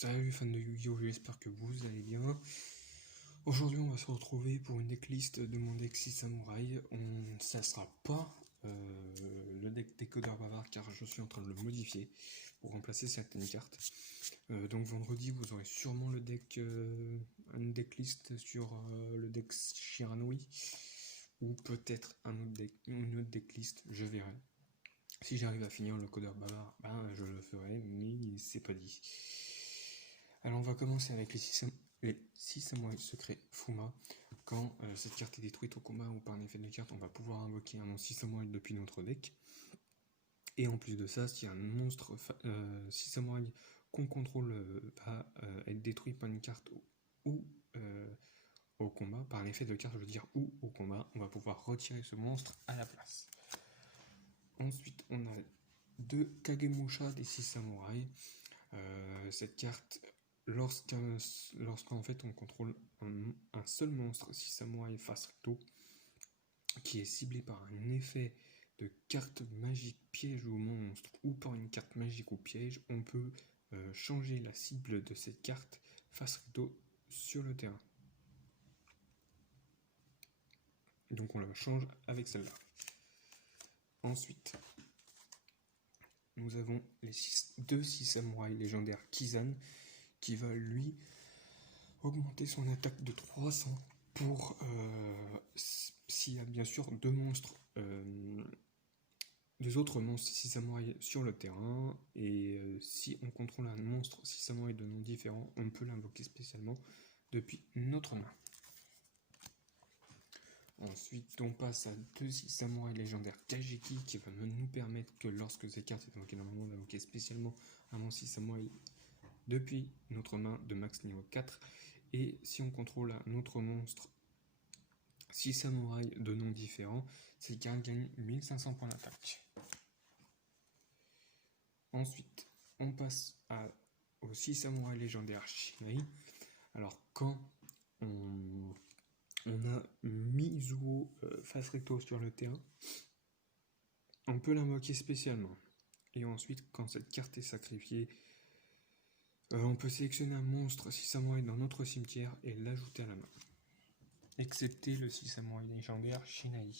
Salut fans de Yu-Gi-Oh! J'espère que vous allez bien. Aujourd'hui on va se retrouver pour une decklist de mon deck 6 samouraï. Ça sera pas le deck décodeur bavard car je suis en train de le modifier pour remplacer certaines cartes. Donc vendredi vous aurez sûrement le deck, une decklist sur le deck Shiranui ou peut-être une autre decklist, je verrai. Si j'arrive à finir le codeur bavard, je le ferai, mais c'est pas dit. Alors on va commencer avec les 6 samouraïs secrets Fuma. Quand cette carte est détruite au combat ou par un effet de carte, on va pouvoir invoquer un 6 samouraï depuis notre deck. Et en plus de ça, si un monstre 6 samouraï qu'on contrôle va être détruit par une carte ou au combat, par un effet de carte je veux dire ou au combat, on va pouvoir retirer ce monstre à la place. Ensuite on a 2 Kagemusha des 6 samouraïs. Cette carte, lorsqu'en fait on contrôle un seul monstre 6 samouraï face recto qui est ciblé par un effet de carte magique piège ou monstre ou par une carte magique ou piège, on peut changer la cible de cette carte face recto sur le terrain. Donc on la change avec celle-là. Ensuite, nous avons les 2 6 samouraïs légendaires Kizan qui va lui augmenter son attaque de 300 pour s'il y a bien sûr deux autres monstres 6 samouraïs sur le terrain, et si on contrôle un monstre 6 samouraïs de nom différent, on peut l'invoquer spécialement depuis notre main. Ensuite, on passe à 2 6 samouraïs légendaires Kajiki qui va nous permettre que lorsque ces cartes sont invoquées normalement, d'invoquer spécialement un monstre 6 samouraï depuis notre main de max niveau 4. Et si on contrôle un autre monstre 6 samouraïs de noms différents, ces cartes gagnent 1500 points d'attaque. Ensuite, on passe aux 6 samouraïs légendaires Shinai. Alors, quand on a Mizuo face recto sur le terrain, on peut l'invoquer spécialement. Et ensuite, quand cette carte est sacrifiée, on peut sélectionner un monstre 6 samouraïs dans notre cimetière et l'ajouter à la main. Excepté le 6 samouraï légendaire Shinai.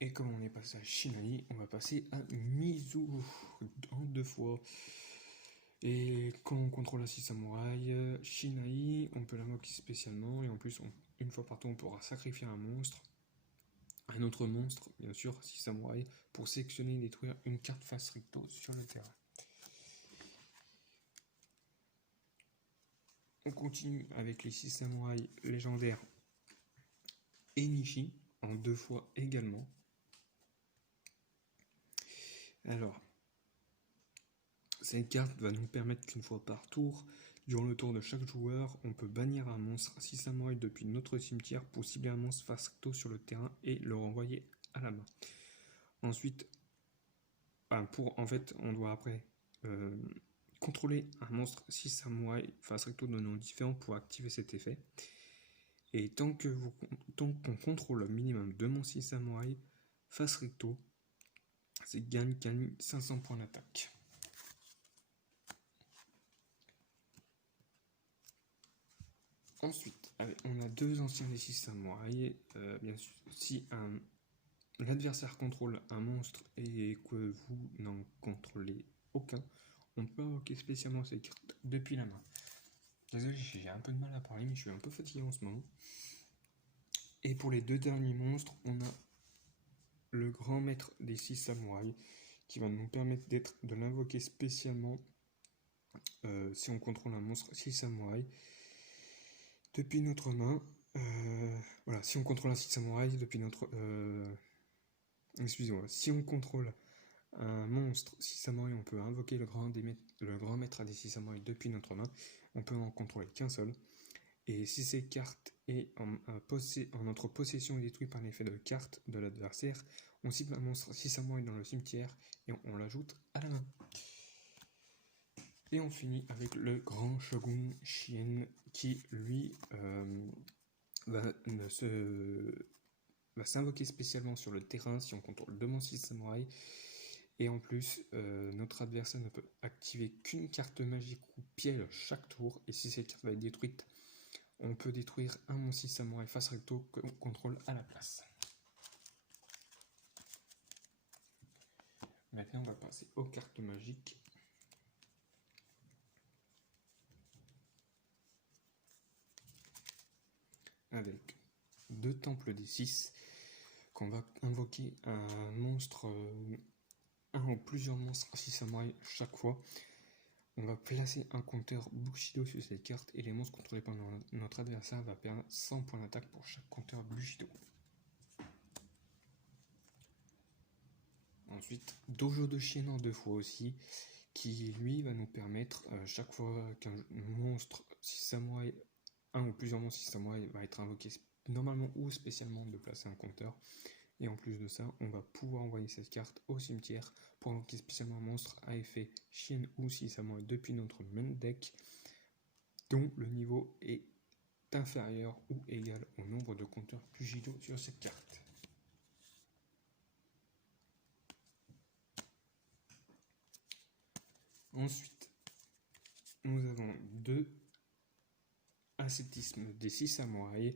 Et comme on est passé à Shinai, on va passer à Mizuo en 2 fois. Et quand on contrôle un 6 samouraï Shinai, on peut l'invoquer spécialement, et en plus une fois par tour on pourra sacrifier un autre monstre, bien sûr 6 samouraïs, pour sélectionner et détruire une carte face recto sur le terrain. On continue avec les 6 samouraïs légendaires Enishi en 2 fois également. Alors, cette carte va nous permettre qu'une fois par tour, durant le tour de chaque joueur, on peut bannir un monstre 6 samouraïs depuis notre cimetière pour cibler un monstre face recto sur le terrain et le renvoyer à la main. Ensuite, on doit après contrôler un monstre 6 samouraïs face recto de nom différent pour activer cet effet. Et tant qu'on contrôle le minimum de monstres 6 samouraïs face recto, c'est gagne 500 points d'attaque. Ensuite, on a 2 anciens des 6 samouraïs. Bien sûr, si l'adversaire contrôle un monstre et que vous n'en contrôlez aucun, on peut invoquer spécialement ces cartes depuis la main. Désolé, j'ai un peu de mal à parler, mais je suis un peu fatigué en ce moment. Et pour les 2 derniers monstres, on a le grand maître des 6 samouraïs qui va nous permettre de l'invoquer spécialement si on contrôle un monstre 6 samouraïs depuis notre main. Voilà, si on contrôle un 6 samouraïs depuis notre... excusez-moi, si on contrôle un monstre 6 samouraïs, on peut invoquer le grand maître des 6 samouraïs depuis notre main. On peut en contrôler qu'un seul. Et si cette carte est en notre possession et détruite par l'effet de carte de l'adversaire, on cible un monstre 6 samouraïs dans le cimetière et on l'ajoute à la main. Et on finit avec le grand shogun Shien qui lui va s'invoquer spécialement sur le terrain si on contrôle 2 monstres 6 samouraïs, Et en plus, notre adversaire ne peut activer qu'une carte magique ou piège chaque tour, et si cette carte va être détruite, on peut détruire un monstre samouraï face recto qu'on contrôle à la place. Maintenant, on va passer aux cartes magiques. Avec 2 temples des 6, qu'on va invoquer un monstre, un ou plusieurs monstres 6 samouraï chaque fois. On va placer un compteur Bushido sur cette carte et les monstres contrôlés par notre adversaire va perdre 100 points d'attaque pour chaque compteur Bushido. Ensuite, Dojo de Chien en 2 fois aussi, qui lui va nous permettre, chaque fois qu'un monstre 6 samouraï, un ou plusieurs monstres 6 samouraï va être invoqué normalement ou spécialement, de placer un compteur. Et en plus de ça, on va pouvoir envoyer cette carte au cimetière pour invoquer spécialement un monstre à effet Chien ou 6 samouraï depuis notre main deck, dont le niveau est inférieur ou égal au nombre de compteurs Bushido sur cette carte. Ensuite, nous avons 2 ascétismes des 6 samouraïs.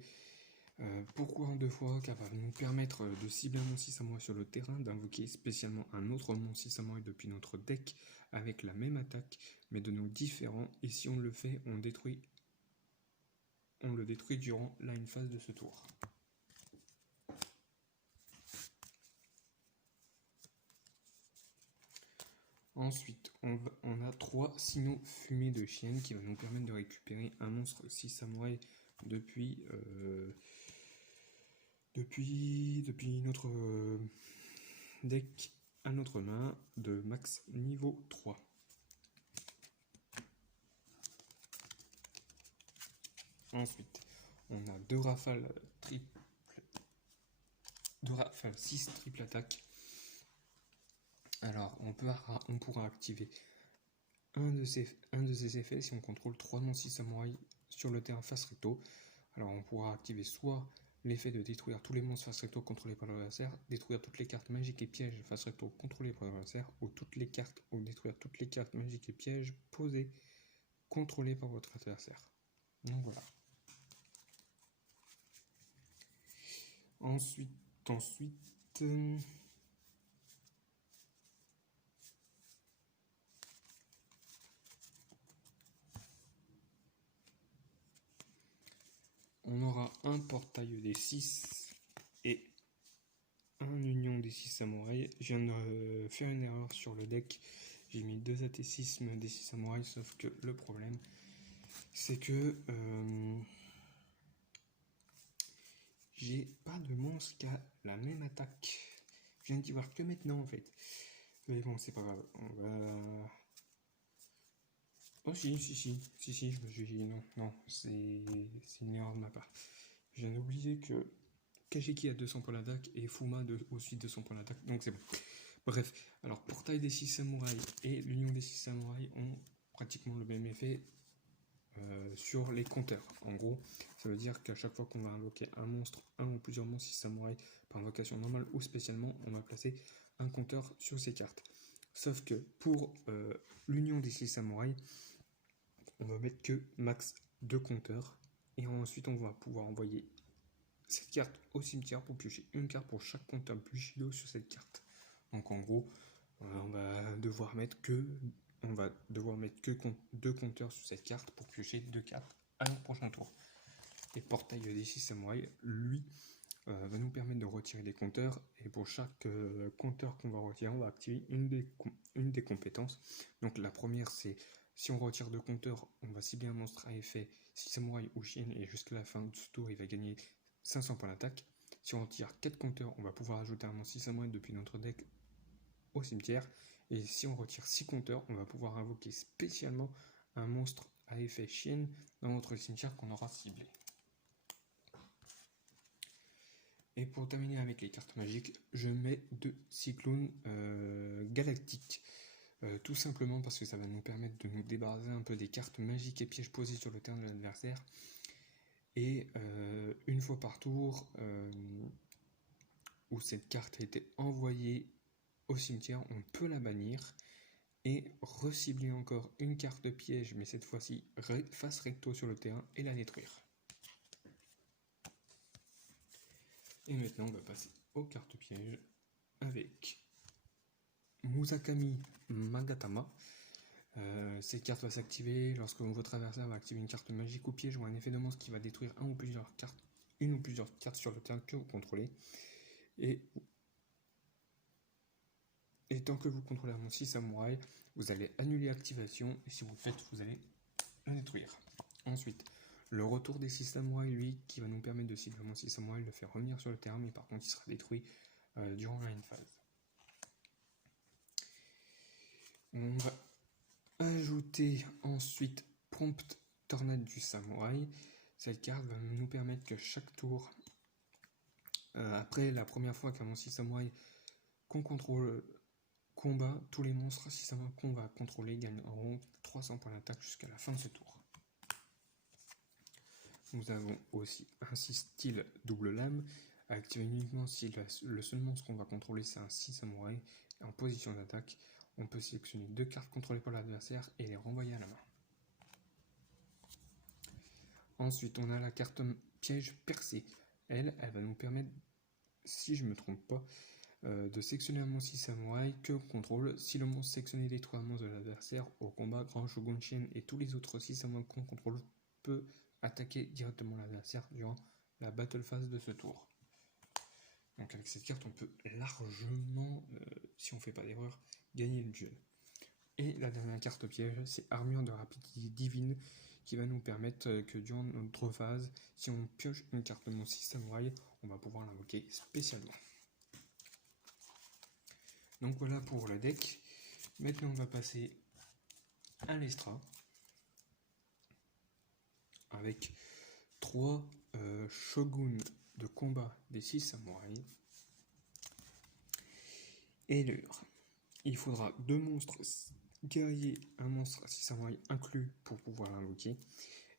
Pourquoi en 2 fois? Car va nous permettre de cibler un monstre 6 samouraï sur le terrain, d'invoquer spécialement un autre monstre 6 samouraï depuis notre deck avec la même attaque, mais de noms différents. Et si on le fait, on le détruit durant la phase de ce tour. Ensuite, on a 3 signaux fumés de chienne qui va nous permettre de récupérer un monstre 6 samouraï depuis notre deck à notre main de max niveau 3. Ensuite, on a 2 rafales 6 triple attaque. Alors, on pourra activer un de ces effets si on contrôle 3 monstres 6 samouraï sur le terrain face recto. Alors, on pourra activer soit l'effet de détruire tous les monstres face recto contrôlés par l'adversaire, détruire toutes les cartes magiques et pièges face recto contrôlées par l'adversaire, ou détruire toutes les cartes magiques et pièges posées contrôlées par votre adversaire. Donc voilà. Ensuite, on aura un portail des 6 et un union des 6 samouraïs. Je viens de faire une erreur sur le deck. J'ai mis 2 athécismes des 6 samouraïs, sauf que le problème, c'est que j'ai pas de monstre qui a la même attaque. Je viens d'y voir que maintenant en fait. Mais bon, c'est pas grave. On va... Oh si, non, c'est une erreur de ma part. Je viens d'oublier que Kajiki a 200 points d'attaque et Fuma aussi 200 points d'attaque, donc c'est bon. Bref, alors Portail des 6 samouraïs et l'Union des 6 samouraïs ont pratiquement le même effet sur les compteurs. En gros, ça veut dire qu'à chaque fois qu'on va invoquer un monstre, un ou plusieurs monstres 6 samouraïs par invocation normale ou spécialement, on va placer un compteur sur ces cartes. Sauf que pour l'Union des 6 samouraïs, on va mettre que max 2 compteurs et ensuite on va pouvoir envoyer cette carte au cimetière pour piocher une carte pour chaque compteur Bushido sur cette carte. Donc en gros, on va devoir mettre que 2 compteurs sur cette carte pour piocher 2 cartes à notre prochain tour. Et Portail des 6 samouraïs, lui, va nous permettre de retirer des compteurs, et pour chaque compteur qu'on va retirer, on va activer une des compétences. Donc la première, c'est si on retire 2 compteurs, on va cibler un monstre à effet 6 samouraï ou chienne, et jusqu'à la fin de ce tour, il va gagner 500 points d'attaque. Si on retire 4 compteurs, on va pouvoir ajouter un monstre 6 samouraï depuis notre deck au cimetière. Et si on retire 6 compteurs, on va pouvoir invoquer spécialement un monstre à effet chienne dans notre cimetière qu'on aura ciblé. Et pour terminer avec les cartes magiques, je mets 2 cyclones galactiques. Tout simplement parce que ça va nous permettre de nous débarrasser un peu des cartes magiques et pièges posés sur le terrain de l'adversaire. Et une fois par tour, où cette carte a été envoyée au cimetière, on peut la bannir et recibler encore une carte piège, mais cette fois-ci face recto sur le terrain et la détruire. Et maintenant on va passer aux cartes pièges avec Musakami Magatama. Cette carte va s'activer lorsque votre adversaire va activer une carte magique ou piège ou un effet de monstre qui va détruire une ou plusieurs cartes sur le terrain que vous contrôlez. Et tant que vous contrôlez mon 6 samouraï, vous allez annuler l'activation et si vous le faites, vous allez le détruire. Ensuite, le retour des 6 samouraïs, lui, qui va nous permettre de cibler mon 6 samouraï, le faire revenir sur le terrain, mais par contre, il sera détruit durant la end phase. On va ajouter ensuite Prompt Tornade du Samouraï. Cette carte va nous permettre que chaque tour, après la première fois qu'un 6 samouraï qu'on contrôle combat, tous les monstres 6 samouraïs qu'on va contrôler gagneront 300 points d'attaque jusqu'à la fin de ce tour. Nous avons aussi un style double lame, activé uniquement si le seul monstre qu'on va contrôler c'est un 6 samouraï en position d'attaque. On peut sélectionner 2 cartes contrôlées par l'adversaire et les renvoyer à la main. Ensuite, on a la carte piège percée. Elle va nous permettre, si je ne me trompe pas, de sélectionner un monstre 6 samouraï que contrôle. Si le monstre sélectionné détruit un monstre de l'adversaire au combat, Grand Shogun Chien et tous les autres 6 samouraïs qu'on contrôle peut attaquer directement l'adversaire durant la battle phase de ce tour. Donc avec cette carte, on peut largement, si on ne fait pas d'erreur, gagner le duel. Et la dernière carte piège, c'est Armure de rapidité divine, qui va nous permettre que durant notre phase, si on pioche une carte de mon 6 samouraï, on va pouvoir l'invoquer spécialement. Donc voilà pour la deck. Maintenant on va passer à l'Estra, avec 3 shoguns de combat des 6 samouraïs. Et l'heure. Il faudra 2 monstres guerriers, un monstre 6 samouraïs inclus pour pouvoir l'invoquer.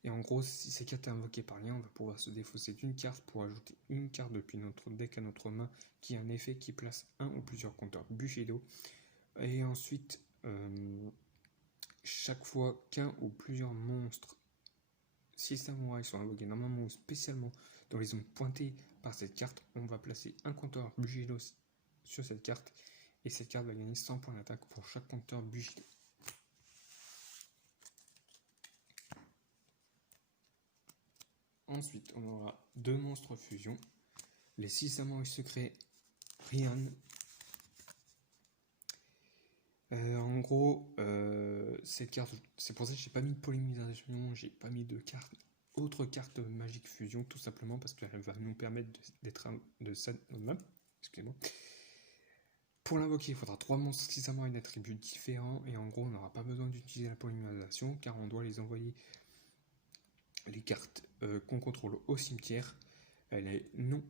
Et en gros, si ces cartes sont invoquées par lien, on va pouvoir se défausser d'une carte pour ajouter une carte depuis notre deck à notre main qui a un effet qui place un ou plusieurs compteurs Bushido. Et ensuite, chaque fois qu'un ou plusieurs monstres 6 samouraïs sont invoqués normalement ou spécialement dans les zones pointées par cette carte, on va placer un compteur Bushido sur cette carte et cette carte va gagner 100 points d'attaque pour chaque compteur Bushido. Ensuite, on aura 2 monstres fusion, les 6 samouraïs secrets Ryan. En gros, cette carte, c'est pour ça que j'ai pas mis de polymérisation, j'ai pas mis de carte, autre carte magique fusion, tout simplement parce qu'elle va nous permettre d'être excusez-moi. Pour l'invoquer, il faudra 3 monstres 6 samouraïs d'attributs différents et en gros, on n'aura pas besoin d'utiliser la polymérisation car on doit les envoyer les cartes qu'on contrôle au cimetière. Elle est non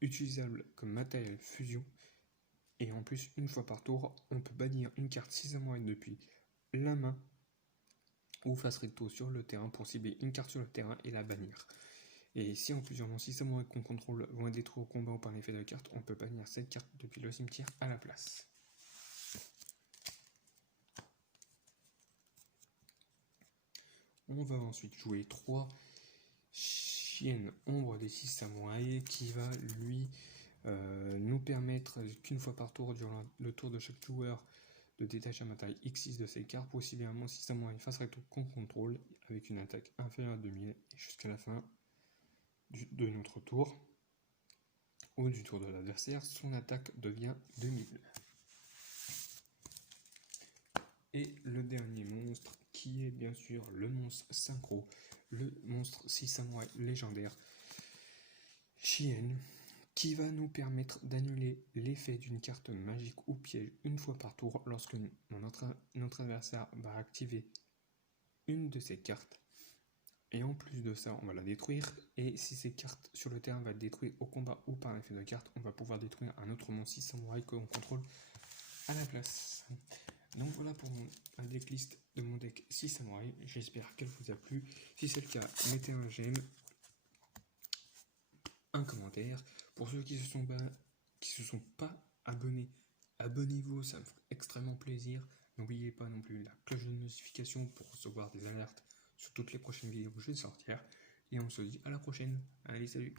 utilisable comme matériel fusion. Et en plus, une fois par tour, on peut bannir une carte 6 samouraïs depuis la main ou face recto sur le terrain pour cibler une carte sur le terrain et la bannir. Et si en plusieurs monstres 6 samouraïs qu'on contrôle vont être détruits au combat ou par l'effet de carte, on peut bannir cette carte depuis le cimetière à la place. On va ensuite jouer 3 chiennes ombre des 6 samouraïs qui va lui nous permettre qu'une fois par tour durant le tour de chaque joueur de détacher un matériel X6 de cette carte pour cibler un monstre 6 samouraï face recto qu'on contrôle avec une attaque inférieure à 2000 et jusqu'à la fin de notre tour ou du tour de l'adversaire, son attaque devient 2000. Et le dernier monstre qui est bien sûr le monstre synchro, le monstre 6 samouraï légendaire Chien, qui va nous permettre d'annuler l'effet d'une carte magique ou piège une fois par tour lorsque notre adversaire va activer une de ces cartes. Et en plus de ça, on va la détruire. Et si ces cartes sur le terrain va être détruite au combat ou par effet de carte, on va pouvoir détruire un autre monstre 6 samouraï que l'on contrôle à la place. Donc voilà pour la decklist de mon deck 6 samouraï. J'espère qu'elle vous a plu. Si c'est le cas, mettez un j'aime, un commentaire. Pour ceux qui se sont pas abonnés abonnez-vous, ça me ferait extrêmement plaisir. N'oubliez pas non plus la cloche de notification pour recevoir des alertes sur toutes les prochaines vidéos que je vais sortir. Et on se dit à la prochaine. Allez, salut!